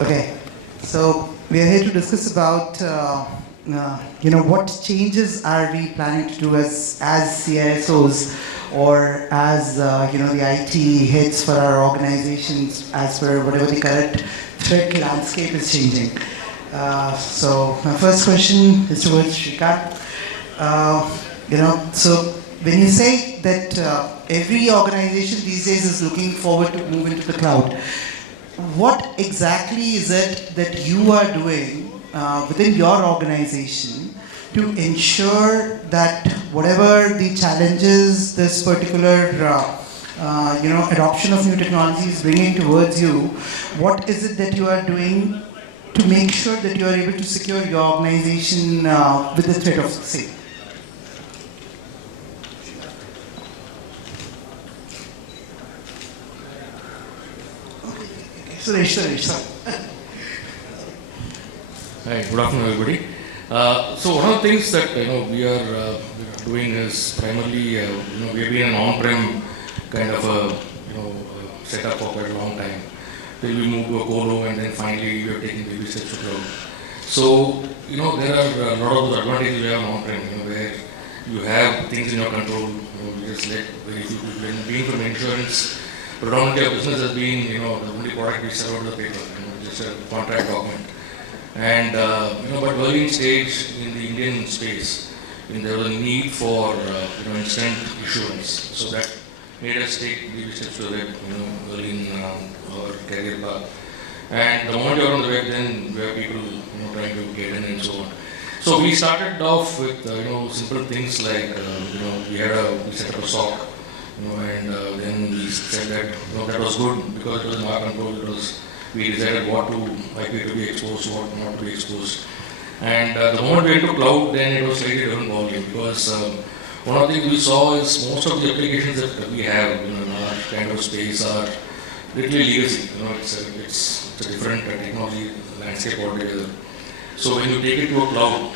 Okay, so we are here to discuss about what changes are we planning to do as CISOs or as the IT heads for our organizations as per whatever the current threat landscape is changing. So my first question is towards Shrikant. So when you say that every organization these days is looking forward to move into the cloud, what exactly is it that you are doing within your organization to ensure that whatever the challenges this particular adoption of new technology is bringing towards you, what is it that you are doing to make sure that you are able to secure your organization with the threat of the same? Suresh, sorry. Hi, good afternoon, everybody. So one of the things that we are doing is primarily we have been an on-prem kind of a setup for quite a long time. Till we moved to a colo, and then finally we are taking baby steps to cloud. So there are a lot of those advantages we have on-prem, where you have things in your control. You just let very few people. Being from insurance, predominantly our business has been the only product we sell out of the paper, just a contract document. And but early stage in the Indian space, there was a need for instant issuance. So that made us take baby steps to that early in our career path. And the moment you're on the web, then we have people trying to get in and so on. So we started off with simple things like we set up a SOC, and then we said that that was good because it was in our control. We decided what IP to be exposed, what not to be exposed. And the moment we went to cloud, then it was slightly different volume because one of the things we saw is most of the applications that we have in our kind of space are literally legacy. It's a different technology landscape altogether. So when you take it to a cloud,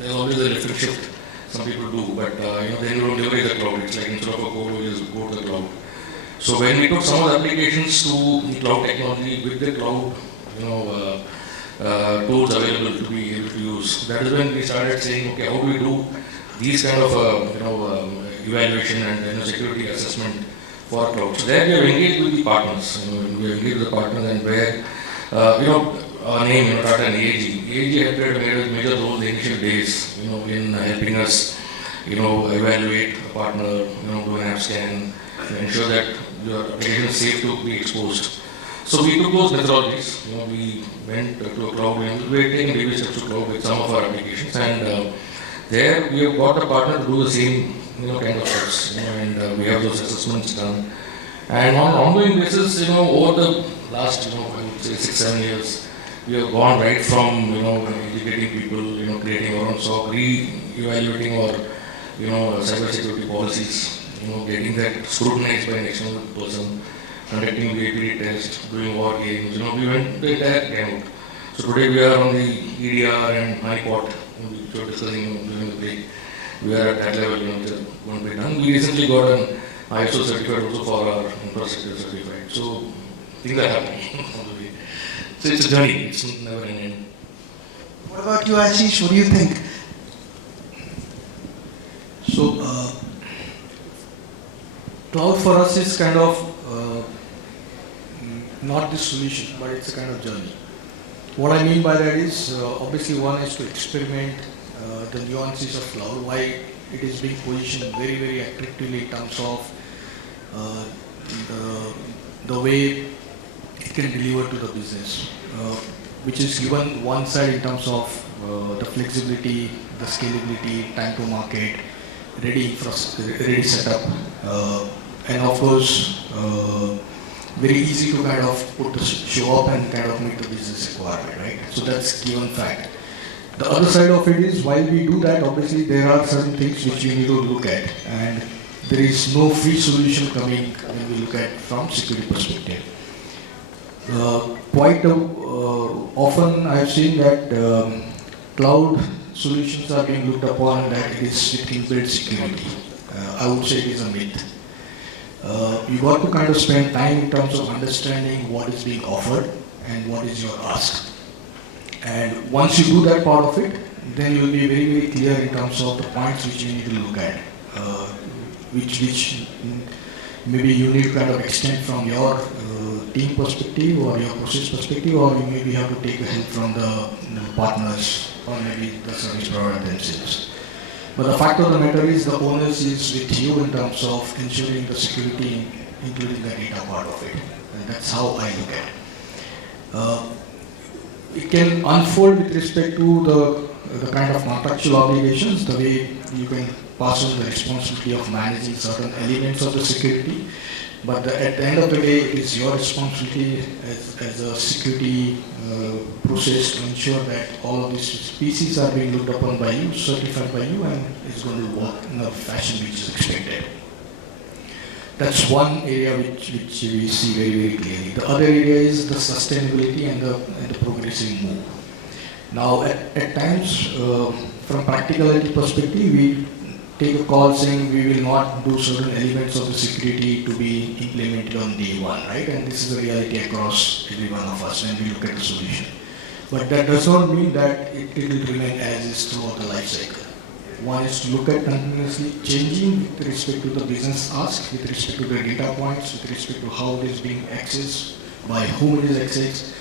there's always a lift and shift. Some people do, but then you don't leverage the cloud. It's like instead of a colo, you just go to the cloud. So when we took some of the applications to the cloud technology with the cloud, tools available to be able to use, that is when we started saying, okay, how do we do these kind of evaluation and security assessment for cloud? So there we have engaged with the partners. We have engaged with the partners, and where our name, Tata and AAG. AAG had played a major role in the initial days, in helping us, evaluate a partner, do an app scan, ensure that your application is safe to be exposed. So we took those methodologies. We went to a cloud, and we were taking baby steps to cloud with some of our applications, and there we have got a partner to do the same, kind of steps, and we have those assessments done. And on an ongoing basis, over the last, I would say 6-7 years, we have gone right from, educating people, creating our own SOC, re-evaluating our, cybersecurity policies, getting that scrutinized by an external person, conducting VAPD test, doing war games, we went the entire gamut. So today we are on the EDR and honeypot, which we were discussing during the break. We are at that level, which is going to be done. We recently got an ISO certificate also for our infrastructure certified. So things are happening. So it's a journey, it's never ending. What about you, Ashish? What do you think? So, cloud for us is kind of not the solution, but it's a kind of journey. What I mean by that is, obviously one is to experiment the nuances of cloud, why it is being positioned very, very attractively in terms of the way it can deliver to the business, which is given one side in terms of the flexibility, the scalability, time to market, ready setup, and of course very easy to kind of show up and kind of meet the business requirement, right? So that's given fact. The other side of it is, while we do that, obviously there are certain things which you need to look at, and there is no free solution coming when we look at from security perspective. Quite often I have seen that cloud solutions are being looked upon that it is with inbuilt security. I would say it is a myth. You got to kind of spend time in terms of understanding what is being offered and what is your ask. And once you do that part of it, then you will be very, very clear in terms of the points which you need to look at, which maybe you need to kind of extend from your team perspective or your process perspective, or you maybe have to take help from the partners or maybe the service provider themselves. But the fact of the matter is the onus is with you in terms of ensuring the security, including the data part of it. And that's how I look at it. It can unfold with respect to the kind of contractual obligations, the way you can pass on the responsibility of managing certain elements of the security. But at the end of the day, it is your responsibility as a security process to ensure that all of these pieces are being looked upon by you, certified by you, and is going to work in a fashion which is expected. That's one area which we see very, very clearly. The other area is the sustainability and the progressive move. Now, at times, from practicality perspective, we take a call saying we will not do certain elements of the security to be implemented on day one, right? And this is a reality across every one of us when we look at the solution. But that does not mean that it will remain as is throughout the life cycle. One is to look at continuously changing with respect to the business ask, with respect to the data points, with respect to how it is being accessed, by whom it is accessed,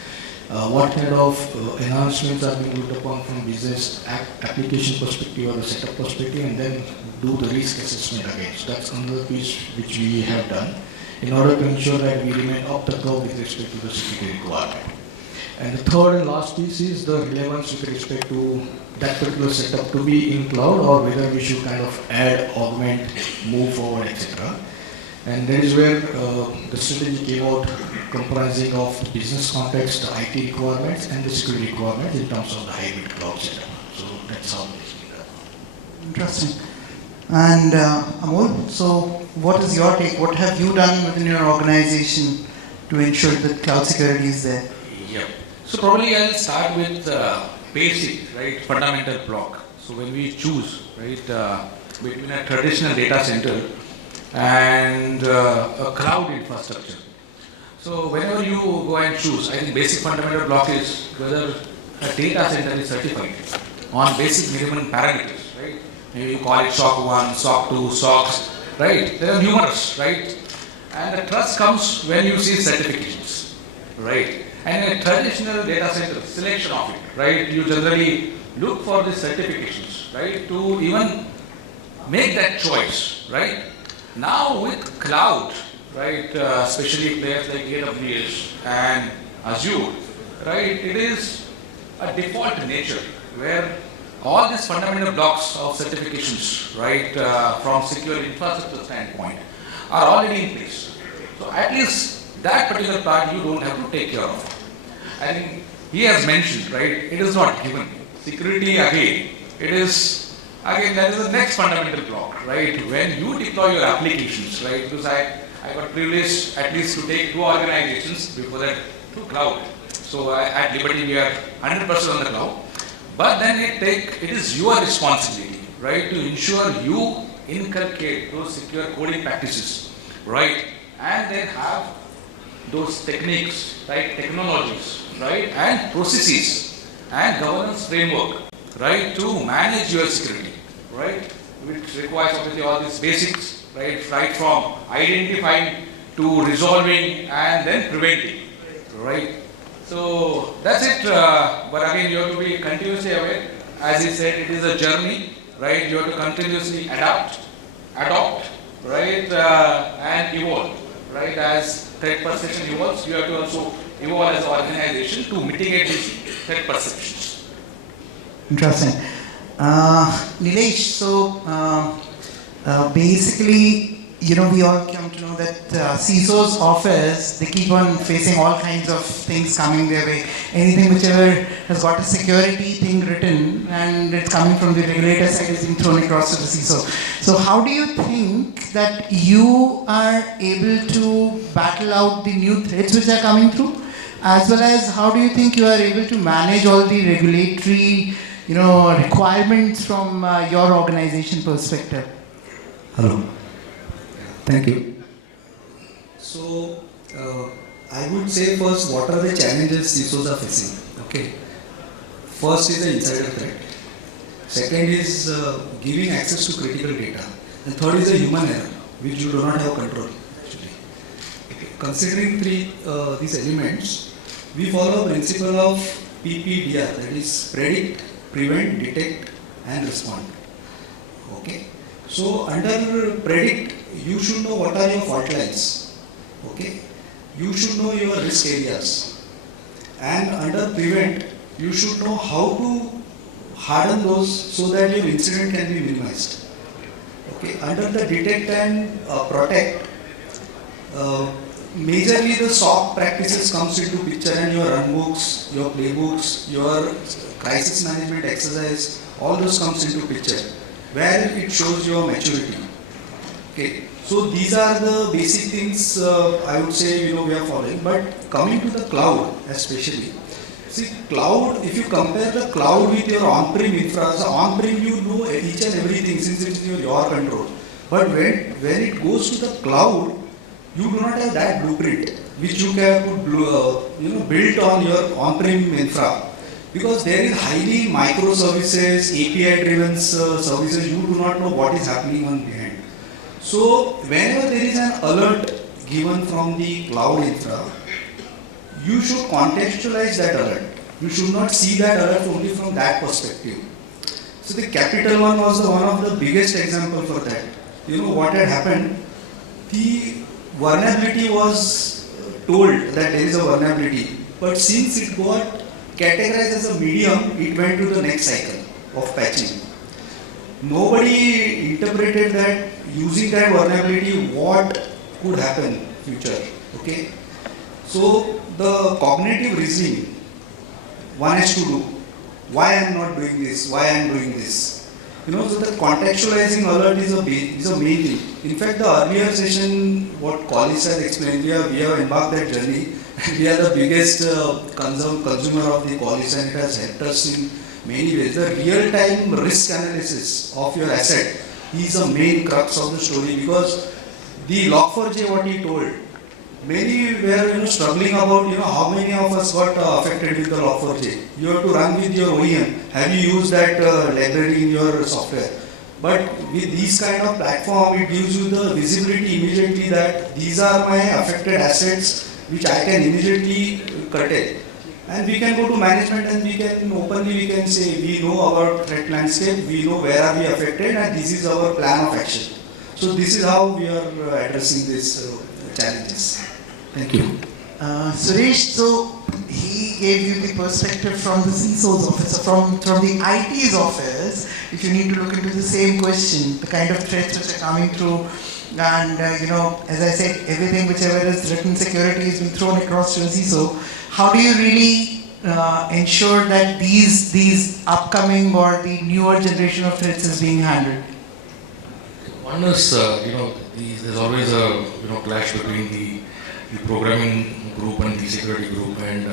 what kind of enhancements are being looked upon from business application perspective or the setup perspective, and then do the risk assessment again. So that's another piece which we have done in order to ensure that we remain up the curve with respect to the security requirement. And the third and last piece is the relevance with respect to that particular setup to be in cloud, or whether we should kind of add, augment, move forward, etc. And that is where the strategy came out, comprising of the business context, the IT requirements, and the security requirements in terms of the hybrid cloud setup. So that's how it's been done. Interesting. And Amol, so what is your take? What have you done within your organization to ensure that cloud security is there? Yeah. So probably I'll start with basic, right, fundamental block. So when we choose, right, between a traditional data center and a cloud infrastructure. So whenever you go and choose, I think basic fundamental block is whether a data center is certified on basic minimum parameters, right? Maybe you call it SOC 1, SOC 2, SOCs, right? There are numerous, right? And the trust comes when you see certifications, right? And in a traditional data center, selection of it, right? You generally look for the certifications, right? To even make that choice, right? Now with cloud, right, especially players like AWS and Azure, right, it is a default nature where all these fundamental blocks of certifications, right, from secure infrastructure standpoint are already in place. So at least that particular part you don't have to take care of. I think he has mentioned, right, it is not given. Security again, it is, again, that is the next fundamental block, right? When you deploy your applications, right, because I got privileged at least to take 2 organizations before that to cloud. So at Liberty we are 100% on the cloud. But then it is your responsibility, right, to ensure you inculcate those secure coding practices, right, and then have those techniques, right, technologies, right, and processes and governance framework, right, to manage your security, right, which requires obviously all these basics, right from identifying to resolving and then preventing, right. So that's it, but again you have to be continuously aware. As he said, it is a journey, right? You have to continuously adopt, right, and evolve, right? As threat perception evolves, you have to also evolve as an organization to mitigate these threat perceptions. Interesting. Nilesh, so basically, you know, we all come to know that CISO's office, they keep on facing all kinds of things coming their way. Anything whichever has got a security thing written and it's coming from the regulator side is being thrown across to the CISO. So how do you think that you are able to battle out the new threats which are coming through? As well as how do you think you are able to manage all the regulatory, you know, requirements from your organization perspective? Hello. Thank you. So, I would say first, what are the challenges CISOs are facing? Okay. First is the insider threat. Second is giving access to critical data. And third is a human error, which you do not have control actually. Okay. Considering these elements, we follow a principle of PPDR, that is predict, prevent, detect, and respond. Okay. So under predict, you should know what are your fault lines. Okay. You should know your risk areas. And under prevent, you should know how to harden those so that your incident can be minimized. Okay. Under the detect and protect, majorly the SOC practices comes into picture, and your runbooks, your playbooks, your crisis management exercise, all those comes into picture, where it shows your maturity. Okay. So these are the basic things I would say we are following. But coming to the cloud especially, see cloud, if you compare the cloud with your on-prem infra, so on-prem you know each and everything since it's your control. But when it goes to the cloud, you do not have that blueprint which you can build on your on-prem infra, because there is highly microservices, API-driven services. You do not know what is happening on behind. So whenever there is an alert given from the cloud infra, you should contextualize that alert. You should not see that alert only from that perspective. So the Capital One was one of the biggest example for that. What had happened? The vulnerability was told that there is a vulnerability, but since it got categorized as a medium, it went to the next cycle of patching. Nobody interpreted that using that vulnerability, what could happen future. Okay. So the cognitive reasoning one has to do. Why I am not doing this? Why I am doing this? So the contextualizing alert is a main thing. In fact, the earlier session, what colleagues had explained, we have embarked that journey. We are the biggest consumer of the colleagues, and it has helped us in many ways. The real-time risk analysis of your asset is the main crux of the story, because the Log4j, what he told, many were struggling about how many of us got affected with the Log4j. You have to run with your OEM. Have you used that library in your software? But with these kind of platform, it gives you the visibility immediately that these are my affected assets which I can immediately curtail. And we can go to management and we can say we know our threat landscape, we know where are we affected, and this is our plan of action. So this is how we are addressing these challenges. Thank you. Suresh, so he gave you the perspective from the CISO's office, from the IT's office. If you need to look into the same question, the kind of threats which are coming through, and as I said, everything whichever is written security has been thrown across to a CISO. How do you really ensure that these upcoming or the newer generation of threats is being handled? One is, there's always a clash between the programming group and the security group, and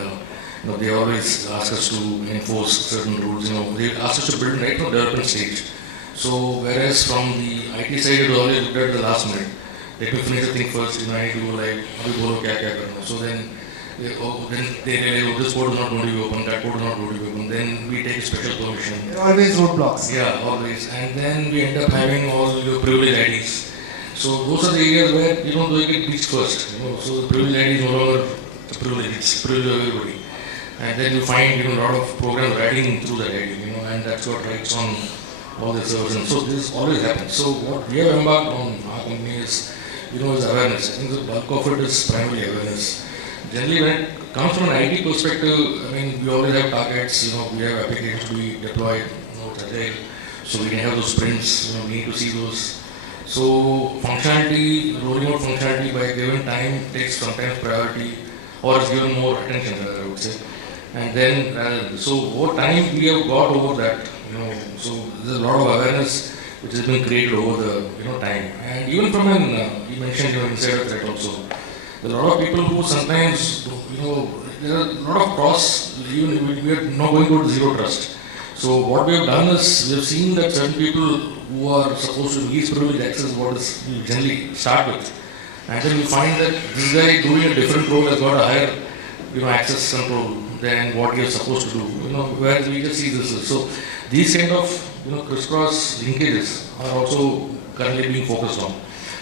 they always ask us to enforce certain rules. They ask us to build right from the development stage. So whereas from the IT side, it was always looked at the last minute. Let me finish the thing first. I need to go live. So then they realize, this code is not going to be open, that code is not going to be open. Then we take a special permission. There are always roadblocks. Yeah, always. And then we end up having all your privilege IDs. So those are the areas where they get breached first. So the privilege ID is no longer a privilege, it's privilege of everybody. And then you find a lot of programs writing through that ID, and that's what writes on all the servers. And so this always happens. So what we have embarked on our company is, is awareness. I think the bulk of it is primarily awareness. Generally, when it comes from an IT perspective, we always have targets. We have applications to be deployed. So we can have those sprints. We need to see those. So functionality, rolling out functionality by given time takes sometimes priority, or is given more attention, I would say. And then, so over time we have got over that. So there's a lot of awareness which has been created over the time. And even from you mentioned insider threat also. There are a lot of people who sometimes, there are a lot of cross, we are not going to zero trust. So what we have done is, we have seen that certain people who are supposed to release privilege access, what is we generally start with. and then you find that this guy doing a different role has got a higher, access control than what he is supposed to do. Whereas we just see this. So these kind of, crisscross linkages are also currently being focused on.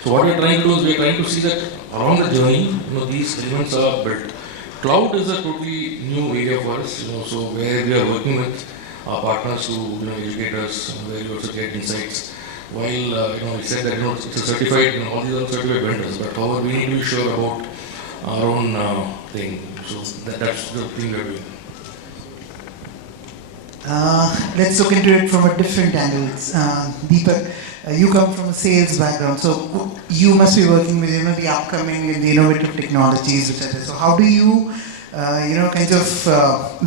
So what we are trying to do is we are trying to see that along the journey, these elements are built. Cloud is a totally new area for us, so where we are working with our partners to, educate us, where we also get insights. While, we said that, it's a certified, all these are certified vendors, but however, we need to be sure about our own thing. So that's the thing we're doing. Let's look into it from a different angle. Deepak, you come from a sales background, so you must be working with the upcoming and the innovative technologies, which are there. So how do you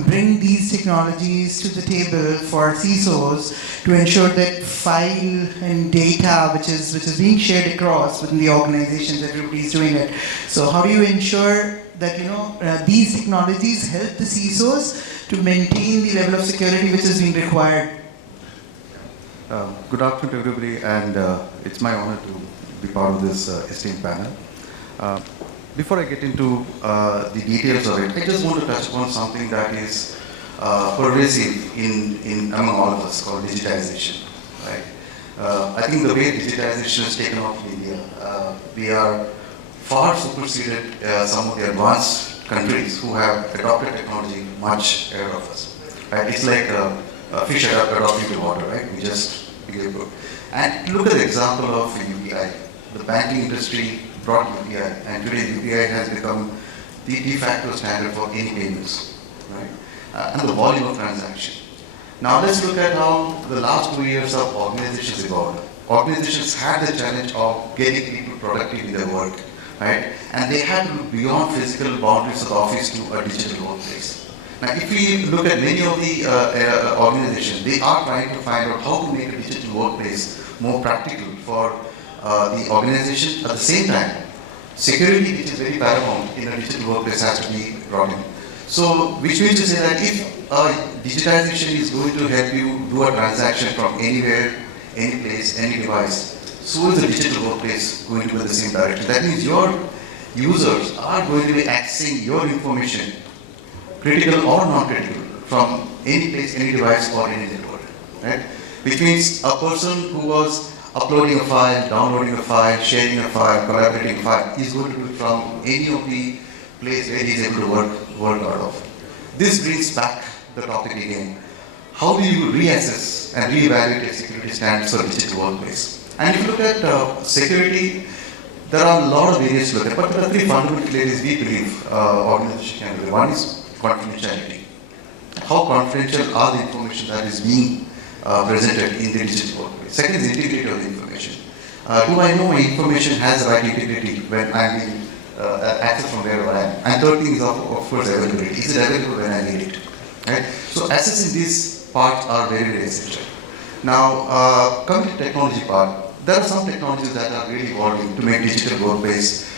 bring these technologies to the table for CISOs to ensure that file and data which is being shared across within the organizations, everybody is doing it. So how do you ensure that these technologies help the CISOs to maintain the level of security which is being required? Good afternoon to everybody, and it's my honor to be part of this esteemed panel. Before I get into the details of it, I just want to touch upon something that is pervasive in among all of us, called digitization. Right? I think the way digitization is taken off in India, we are far superseded some of the advanced countries who have adopted technology much ahead of us. Right? It's like a fish adopting to water, right? We just give it. And look at the example of UPI. The banking industry brought UPI, and today UPI has become the de facto standard for any payments, right? And the volume of transaction. Now let's look at how the last 2 years of organizations evolved. Organizations had the challenge of getting people productive in their work, right? And they had to look beyond physical boundaries of the office to a digital workplace. Now, if we look at many of the organizations, they are trying to find out how to make a digital workplace more practical for the organization. At the same time, security, which is very paramount in a digital workplace, has to be brought in. So, which means to say that if digitization is going to help you do a transaction from anywhere, any place, any device, so is the digital workplace going to go in the same direction. That means your users are going to be accessing your information, critical or non-critical, from any place, any device, or any network, right? Which means a person who was uploading a file, downloading a file, sharing a file, collaborating a file, is going to do it from any of the place where he is able to work out of. This brings back the topic again. How do you reassess and reevaluate your security standards for digital workplace? And if you look at security, there are a lot of areas to look at, but there are three fundamental areas we believe organizations can do. One is confidentiality. How confidential are the information that is being presented in the digital workplace? Second is integrity of the information. Do I know my information has the right integrity when I'm being accessed from wherever I am? And third thing is of course availability. Is it available when I need it? Right? So assessing these parts are very, very essential. Now, coming to the technology part, there are some technologies that are really evolving to make digital workplace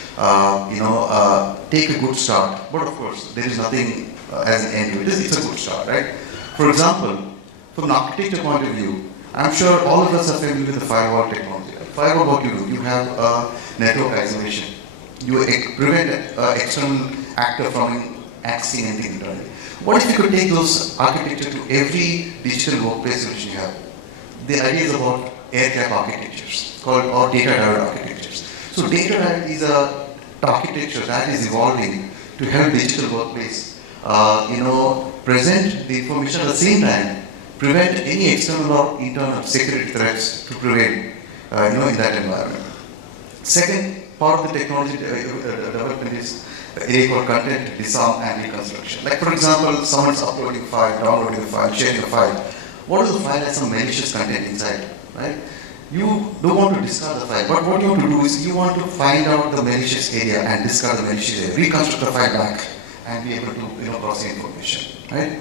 take a good start. But of course, there is nothing as an end to it. It's a good start, right? For example, from an architecture point of view, I'm sure all of us are familiar with the firewall technology. Firewall, what you do, you have a network isolation. You prevent an external actor from accessing anything internally. What if you could take those architecture to every digital workplace which you have? The idea is about air-gap architectures or data-driven architectures. So data is a architecture that is evolving to help digital workplace, present the information at the same time, prevent any external or internal security threats to prevail, in that environment. Second part of the technology development is the area called content disarm and reconstruction. Like for example, someone's uploading a file, downloading a file, sharing a file. What if the file has some malicious content inside, right? You don't want to discard the file, but what you want to do is you want to find out the malicious area and discard the malicious area, reconstruct the file back, and be able to process information, right?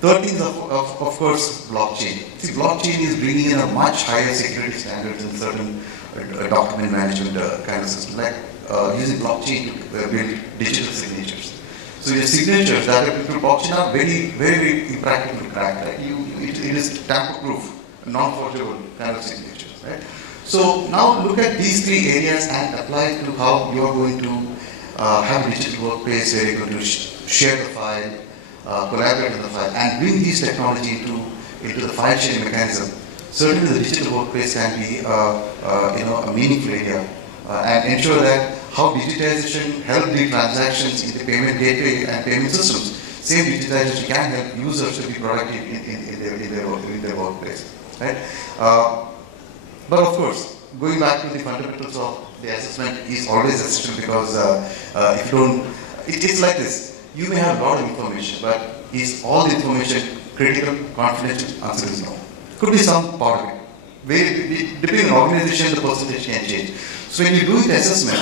Third thing is of course blockchain. See, blockchain is bringing in a much higher security standards in certain document management kind of system, like using blockchain to build digital signatures. So your signatures that are through blockchain are very, very impractical to crack. Right? It is tamper-proof, non-forgeable kind of signatures. Right? So now look at these three areas and apply it to how you are going to have a digital workplace where you're going to share the file, collaborate on the file, and bring these technology into the file sharing mechanism. Certainly the digital workplace can be a meaningful area and ensure that how digitization helps the transactions in the payment gateway and payment systems. Same digitization can help users to be productive in their workplace. Right? But of course, going back to the fundamentals of the assessment is always essential because if you don't, it's like this. You may have a lot of information, but is all the information critical, confidential? Answer is no. Could be some part of it. Depending on organization, the percentage can change. So when you do the assessment,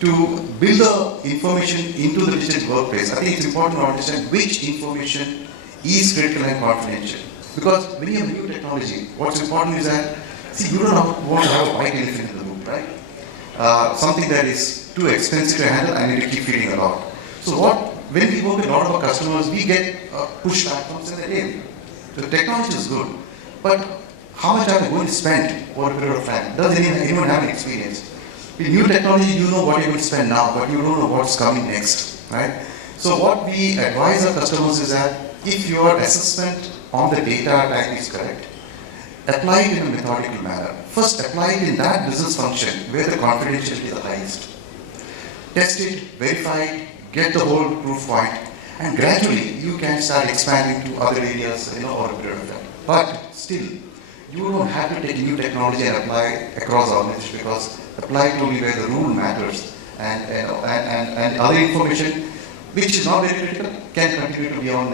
to build the information into the digital workplace, I think it's important to understand which information is critical and confidential. Because when you have new technology, what's important is that, see, you don't want to have a white elephant in the room, right? Something that is too expensive to handle, I need to keep feeding a lot. So when we work with a lot of our customers, we get pushback from saying, hey, the technology is good, but how much are we going to spend over a period of time? Does anyone have an experience? With new technology, you know what you're going to spend now, but you don't know what's coming next, right? So what we advise our customers is that if your assessment on the data type is correct, apply it in a methodical manner. First, apply it in that business function where the confidentiality is the highest. Test it, verify it, get the whole proof point, and gradually you can start expanding to other areas, over a period of time. But still, you don't have to take new technology and apply across the organization because apply it only where the rule matters and other information which is not very critical can continue to be on,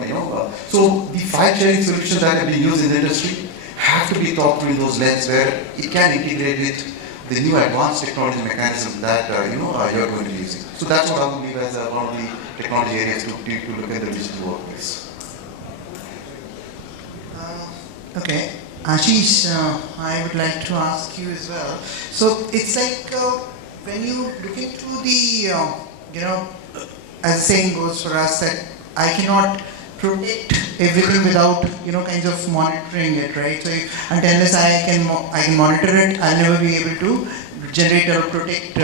So the file sharing solutions that have been used in the industry have to be thought through in those lenses where it can integrate with the new advanced technology mechanism that you're going to be using. So that's what I believe as one of the technology areas to look at the digital workplace. Okay. Ashish, I would like to ask you as well. So it's like when you look into the, as the saying goes for us that I cannot protect everything without, kinds of monitoring it, right? So unless I can monitor it, I'll never be able to generate or protect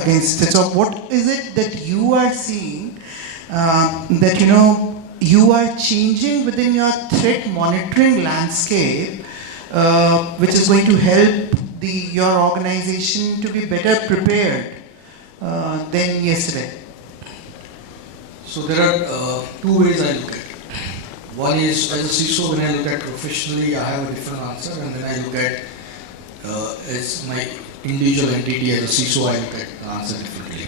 against it. So what is it that you are seeing that, you are changing within your threat monitoring landscape, which is going to help your organization to be better prepared than yesterday? So there are two ways I look at it. One is as a CISO, when I look at professionally, I have a different answer, and when I look at as my individual entity as a CISO, I look at the answer differently.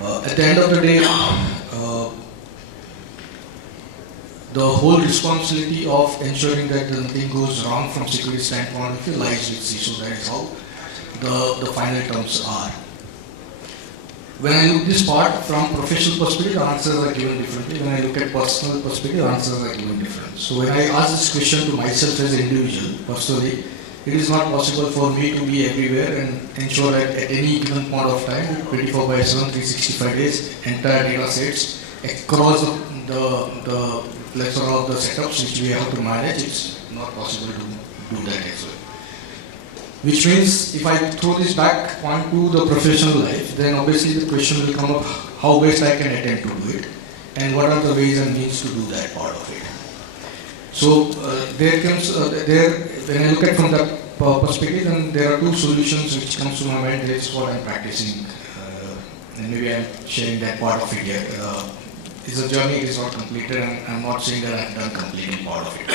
At the end of the day, the whole responsibility of ensuring that nothing goes wrong from security standpoint lies with CISO. That is how the final terms are. When I look this part from professional perspective, the answers are given differently. When I look at personal perspective, the answers are given different. So when I ask this question to myself as an individual, personally, it is not possible for me to be everywhere and ensure that at any given point of time, 24/7, 365 days, entire data sets across the plethora of the setups which we have to manage. It's not possible to do that as well. Which means if I throw this back onto the professional life, then obviously the question will come up how best I can attempt to do it and what are the ways and means to do that part of it. So there comes, when I look at from that perspective, then there are two solutions which comes to my mind. That's what I'm practicing and maybe I'm sharing that part of it here. It's a journey, it is not completed, and I'm not saying that I've done completing part of it.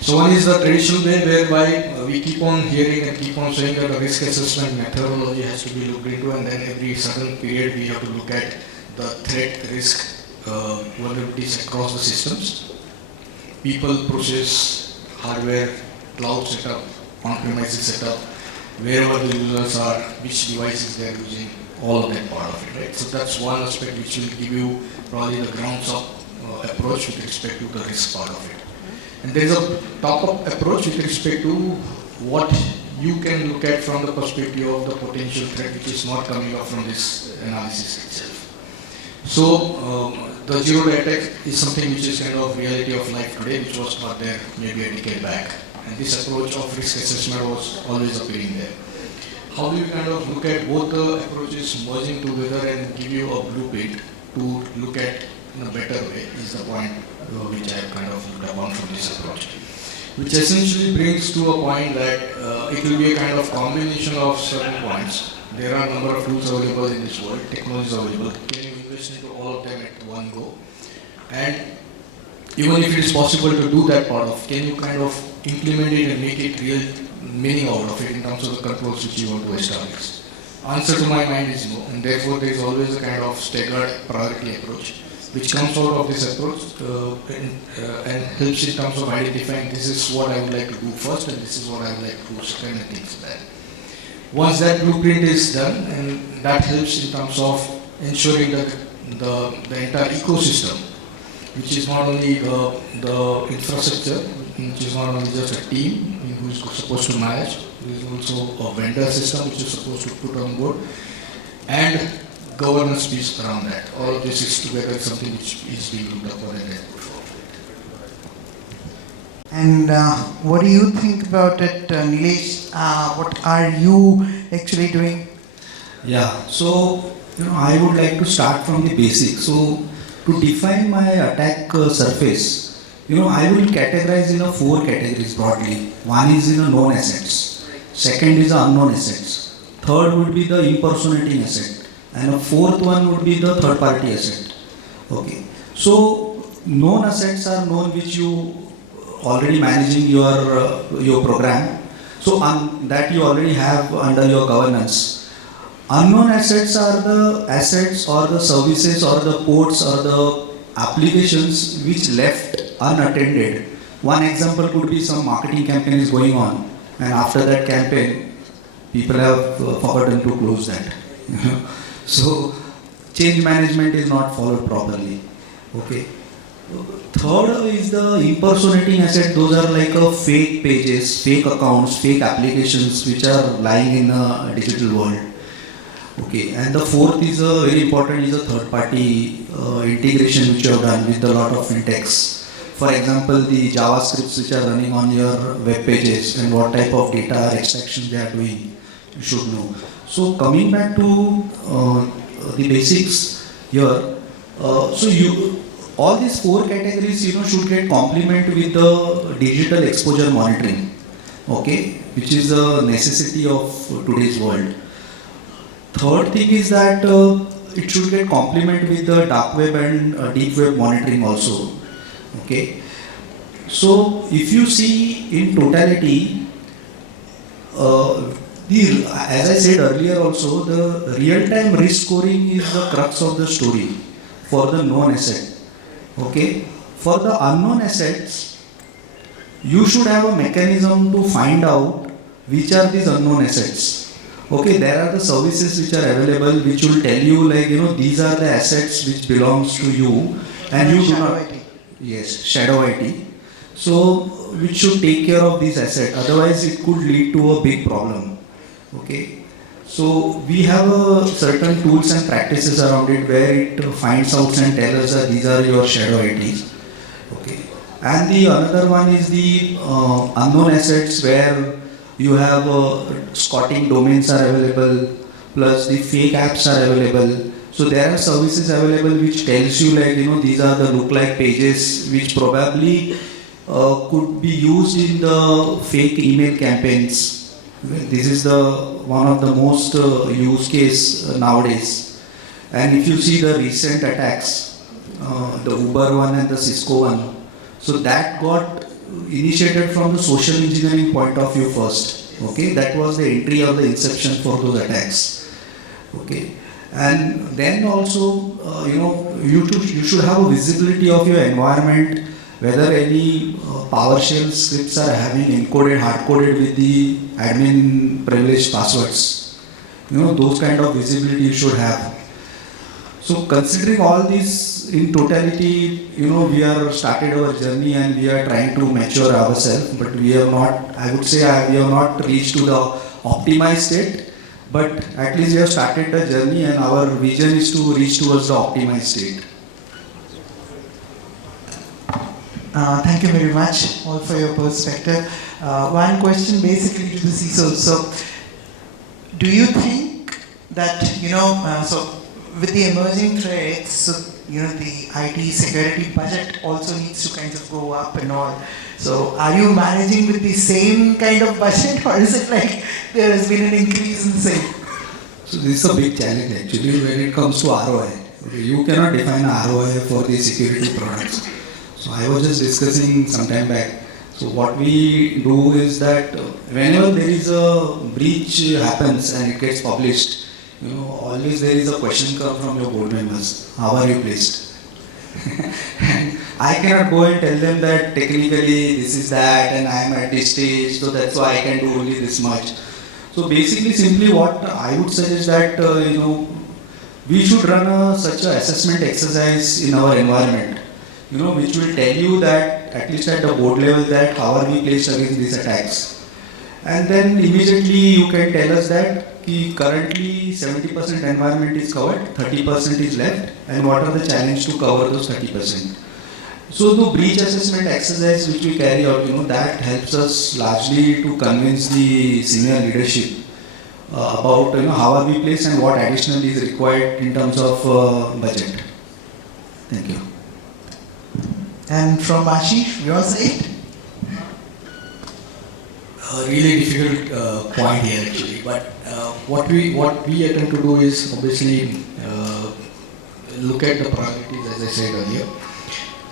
So one is the traditional way whereby we keep on hearing and keep on saying that the risk assessment methodology has to be looked into, and then every certain period we have to look at the threat, risk, vulnerabilities across the systems. People, process, hardware, cloud setup, on-premises setup, wherever the users are, which devices they are using, all of that part of it, right? So that's one aspect which will give you probably the grounds-up approach with respect to the risk part of it. And there is a top-up approach with respect to what you can look at from the perspective of the potential threat which is not coming up from this analysis itself. So the zero-day attack is something which is kind of reality of life today, which was not there maybe a decade back. And this approach of risk assessment was always appearing there. how do you kind of look at both the approaches merging together and give you a blueprint to look at in a better way is the point which I have kind of looked upon from this approach. Which essentially brings to a point that it will be a kind of combination of certain points. There are a number of tools available in this world, technologies available. Can you invest into all of them at one go? And even if it is possible to do that part of, can you kind of implement it and make it real meaning out of it in terms of the controls which you want to establish? Answer to my mind is no, and therefore there is always a kind of staggered priority approach which comes out of this approach and helps in terms of identifying this is what I would like to do first and this is what I would like to do second and things like that. Once that blueprint is done, and that helps in terms of ensuring that the entire ecosystem, which is not only the infrastructure, which is not only just a team who is supposed to manage, there is also a vendor system which is supposed to put on board, and governance piece around that. All of this is together something which is being looked upon and put forward. And what do you think about it, Nilesh? What are you actually doing? Yeah, so I would like to start from the basics. So to define my attack surface, I will categorize in 4 categories broadly. One is known assets, second is unknown assets, third would be the impersonating asset, and a fourth one would be the third party asset. Okay, so known assets are known which you already managing your program, so that you already have under your governance. Unknown assets are the assets or the services or the ports or the applications which left unattended. One example could be some marketing campaign is going on, and after that campaign people have forgotten to close that. So change management is not followed properly. Okay. Third is the impersonating asset. Those are like fake pages, fake accounts, fake applications which are lying in a digital world. Okay, and the fourth is very important is a third party integration which you have done with a lot of fintechs. For example, the JavaScripts which are running on your web pages and what type of data extraction they are doing, you should know. So coming back to the basics here, all these 4 categories should get complement with the digital exposure monitoring, okay, which is a necessity of today's world. Third thing is that it should get complement with the dark web and deep web monitoring also. Okay. So if you see in totality, as I said earlier also, the real-time risk scoring is the crux of the story for the known asset. Okay. For the unknown assets, you should have a mechanism to find out which are these unknown assets. Okay, there are the services which are available which will tell you these are the assets which belongs to you and you do not. IT. Yes, shadow IT. So, which should take care of these assets, otherwise it could lead to a big problem. Okay. So, we have certain tools and practices around it where it finds out and tells us that these are your shadow ITs. Okay. And the another one is the unknown assets where you have squatting domains are available, plus the fake apps are available. So there are services available which tells you these are the look-like pages which probably could be used in the fake email campaigns. This is one of the most used case nowadays. And if you see the recent attacks, the Uber one and the Cisco one, so that got initiated from the social engineering point of view first. Okay, that was the entry or the inception for those attacks. Okay, and then also you should have a visibility of your environment, whether any PowerShell scripts are having encoded, hard-coded with the admin privileged passwords. Those kind of visibility you should have. So considering all this in totality, we are started our journey and we are trying to mature ourselves, but we have not, I would say we have not reached to the optimized state, but at least we have started the journey and our vision is to reach towards the optimized state. Thank you very much all for your perspective. One question basically to the CISO. So, do you think that, so with the emerging threats, so, the IT security budget also needs to kind of go up and all. So are you managing with the same kind of budget, or is it like there has been an increase in the same? So this is a big challenge actually when it comes to ROI. You cannot define ROI for the security products. So I was just discussing some time back. So what we do is that whenever there is a breach happens and it gets published, always there is a question come from your board members. How are you placed? And I cannot go and tell them that technically this is that and I am at this stage, so that's why I can do only this much. So basically, simply what I would suggest that we should run such an assessment exercise in our environment, which will tell you that at least at the board level that how are we placed against these attacks. And then immediately you can tell us that currently 70% environment is covered, 30% is left, and what are the challenges to cover those 30%. So the breach assessment exercise which we carry out, that helps us largely to convince the senior leadership about how are we placed and what additional is required in terms of budget. Thank you. And from Ashish, your side? Really difficult point here actually, but what we attempt to do is obviously look at the priorities as I said earlier,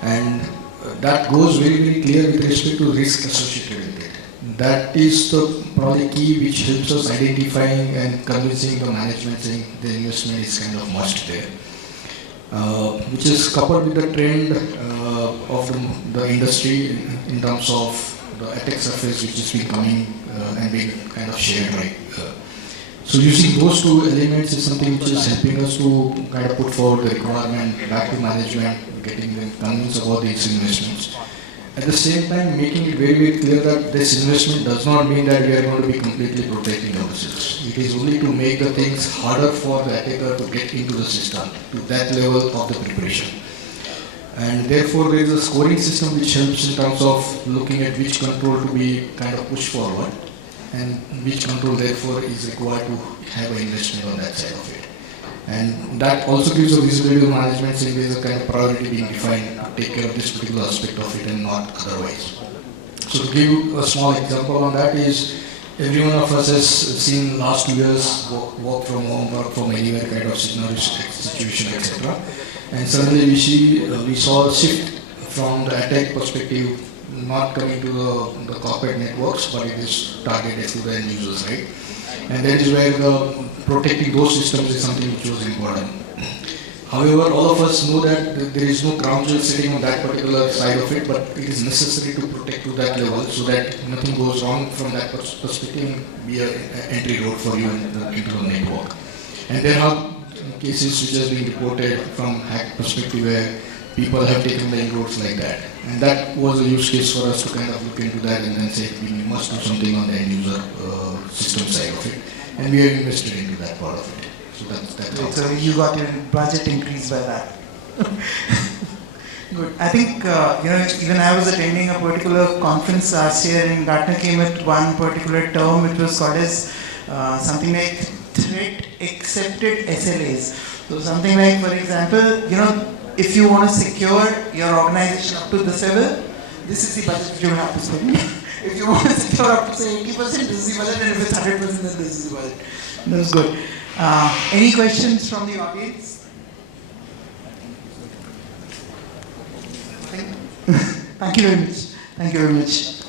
and that goes very very clear with respect to risk associated with it. That is the probably key which helps us identifying and convincing the management saying the investment is kind of must there, which is coupled with the trend of the industry in terms of the attack surface which is becoming and being kind of shared right. So using those two elements is something which is helping us to kind of put forward the requirement back to management, getting them convinced about these investments. At the same time, making it very, very clear that this investment does not mean that we are going to be completely protecting ourselves. It is only to make the things harder for the attacker to get into the system, to that level of the preparation. And therefore, there is a scoring system which helps in terms of looking at which control to be kind of pushed forward and which control therefore is required to have an investment on that side of it. And that also gives a visibility to management saying there is a kind of priority being defined to take care of this particular aspect of it and not otherwise. So to give you a small example on that is, every one of us has seen last 2 years work from home, work from anywhere kind of situation, etc. And suddenly we saw a shift from the attack perspective, not coming to the corporate networks, but it is targeted to the end users, right? And that is where protecting those systems is something which was important. However, all of us know that there is no crown jewel sitting on that particular side of it, but it is necessary to protect to that level so that nothing goes wrong from that perspective and be an entry road for you into the network. And there are cases which have been reported from hack perspective where people have taken the inroads like that. And that was a use case for us to kind of look into that and then say we must do something on the end user system side of it. And we have invested into that part of it. So that's So you got your budget increased by that. Good. I think, even I was attending a particular conference last year and Gartner came with one particular term which was called as something like threat accepted SLAs. So something like, for example, if you want to secure your organization up to this level, this is the budget you have to spend. If you want to secure up to say 80%, this is the budget, and if it's 100%, then this is the budget. That's good. Any questions from the audience? Thank you very much. Thank you very much.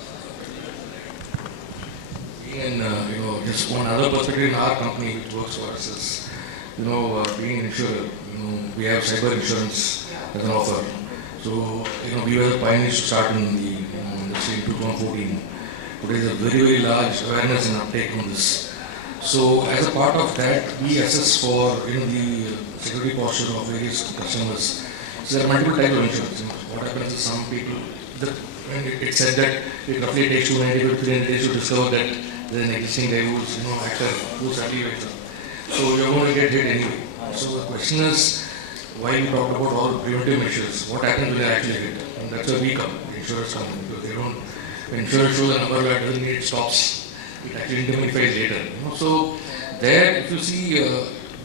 And just one other perspective in our company which works for us is, being an insurer, we have cyber insurance as an offer. So, we were the pioneers to start in the industry in 2014. There is a very, very large awareness and uptake on this. So, as a part of that, we assess for the security posture of various customers. So, there are multiple types of insurance. What happens is some people, it said that it roughly takes 290 to 300 days to discover that there is an existing guy who's actor, who's activated. So, you're going to get hit anyway. So, the question is, why we talked about all preventive measures, what happens when they actually hit? And that's where we come, the insurers come, because they don't, when insurers show the number that doesn't mean it stops, it actually indemnifies later. So there, if you see,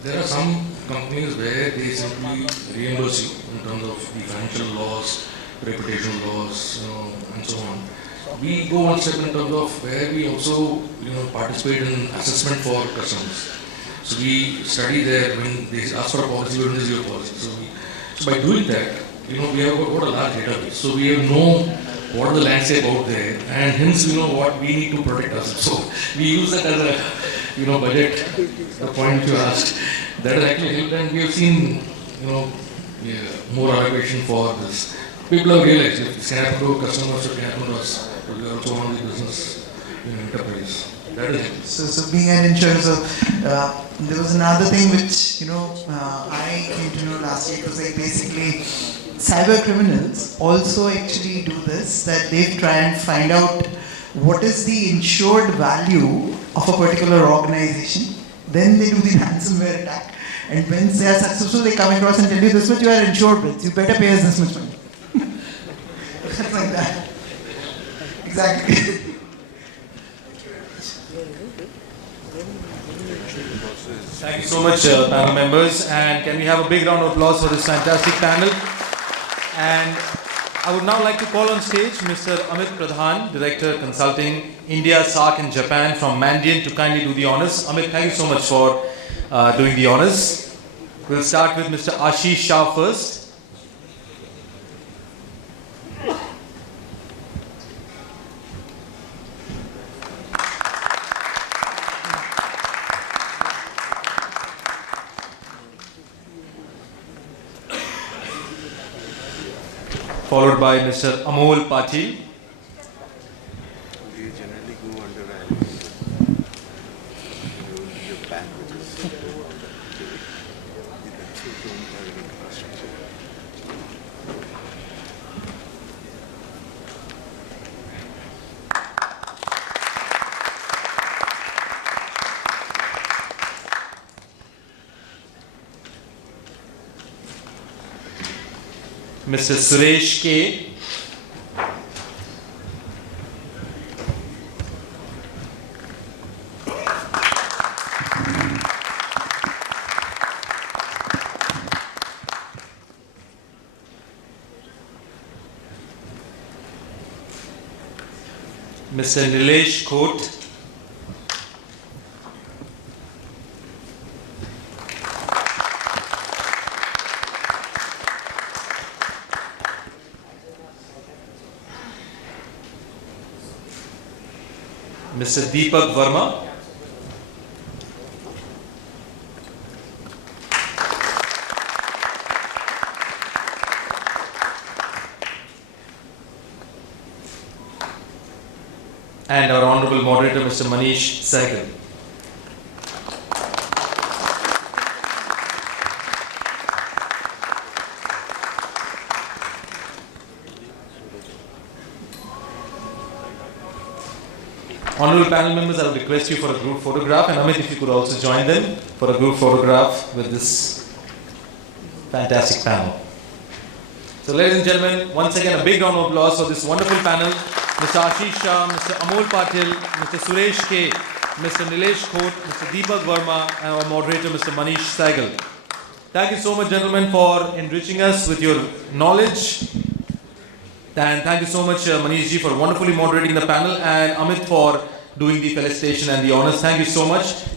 there are some companies where they simply reimburse you in terms of the financial loss, reputation loss, and so on. We go one step in terms of where we also, participate in assessment for customers. So we study there when they ask for a policy, when is your policy. So by doing that, we have got a large database. So we know what is the landscape out there, and hence we know what we need to protect ourselves. So we use that as a, budget. The point you asked, that has actually helped, and we have seen, more allocation for this. People have realized if this can happen to customers, it can happen to us. We are also one of the business enterprise. That is it. So being an insurance, there was another thing which I came to know last year. It was like basically cyber criminals also actually do this, that they try and find out what is the insured value of a particular organization. Then they do the ransomware attack, and when they are successful, they come across and tell you this much you are insured with. You better pay us this much money. It's like that. Exactly. Thank you so much, panel members, and can we have a big round of applause for this fantastic panel? And I would now like to call on stage Mr. Amit Pradhan, Director Consulting India, SAARC and Japan from Mandiant, to kindly do the honors. Amit, thank you so much for doing the honors. We'll start with Mr. Ashish Shah first. Followed by Mr. Amol Patil. Mr. Suresh K. Mr. Nilesh Khot. Mr. Deepak Verma. And our Honorable Moderator, Mr. Manish Sehgal. Honorable panel members, I would request you for a group photograph, and Amit, if you could also join them for a group photograph with this fantastic panel. So ladies and gentlemen, once again a big round of applause for this wonderful panel. Mr. Ashish Shah, Mr. Amol Patil, Mr. Suresh K, Mr. Nilesh Khot, Mr. Deepak Verma, and our moderator, Mr. Manish Sehgal. Thank you so much, gentlemen, for enriching us with your knowledge. And thank you so much, Manish ji, for wonderfully moderating the panel, and Amit for doing the felicitation and the honors. Thank you so much. Now